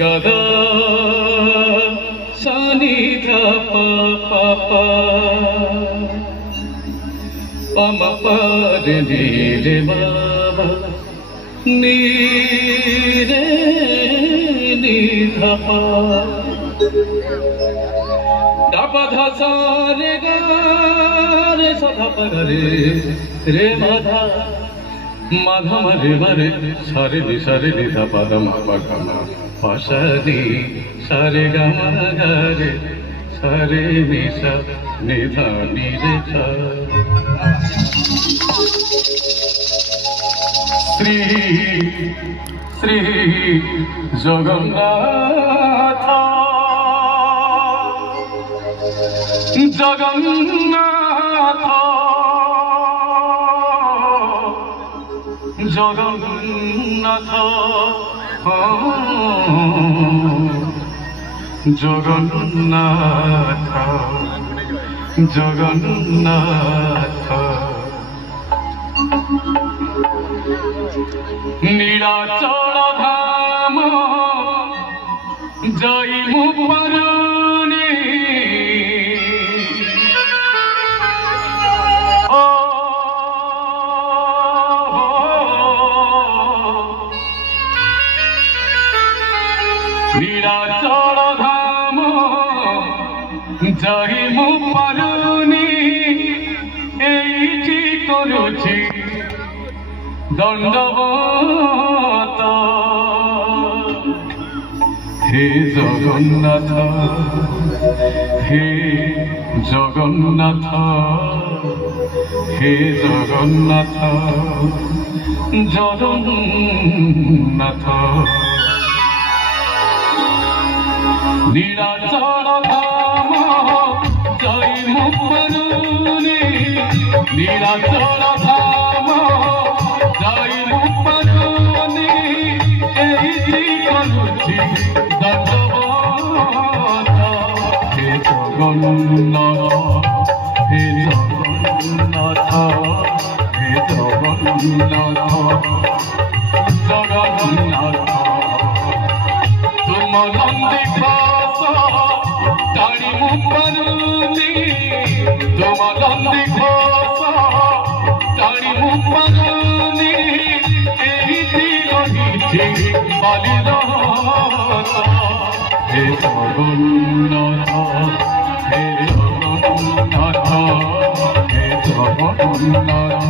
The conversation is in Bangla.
গদা সানি ধা পা পা পা পম পদ নি রে বাবা নি রে নি ধা পা দাপা ধা সা রে গা রে সা ধা পা রে রে মাধা মাধা মারে মারে সারে নি ধা পা ধা মা পা গা মা পা সা নি সারে গা মা গা রে সারে নি সা নি ধা নি রে সা। শ্রী শ্রী জগন্নাথ জগন্নাথ জগন্নাথ জগন্নাথ জগন্নাথ নীলাচল ধাম যাইমু পারুনি ও নীলাচল ধাম যাইমু পারুনি এইটি করুছি দণ্ডবত হে জগন্নাথ হে জগন্নাথ হে জগন্নাথ জগন্নাথ নীলাচল ধাম যাইমু পারুনি নীলাচল ধাম যাইমু পারুনি এইটি করুছি দণ্ডবত হে জগন্নাথ হে জগন্নাথ হে জগন্নাথ জগন্নাথ তুম নন্দী ঘোষ টাণিমু পারুনি তুম নন্দী ঘোষ টাণিমু পারুনি এইটি রহিছি বালিরত হে জগন্নাথ হে জগন্নাথ হে জগন্নাথ